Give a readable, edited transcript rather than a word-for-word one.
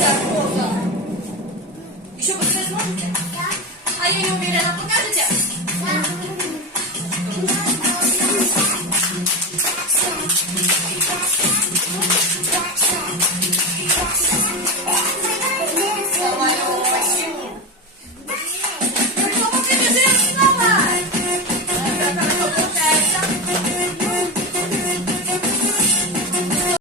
Так, роза. Еще быстрее сможете? Да. А я не уверена. Покажете? Да.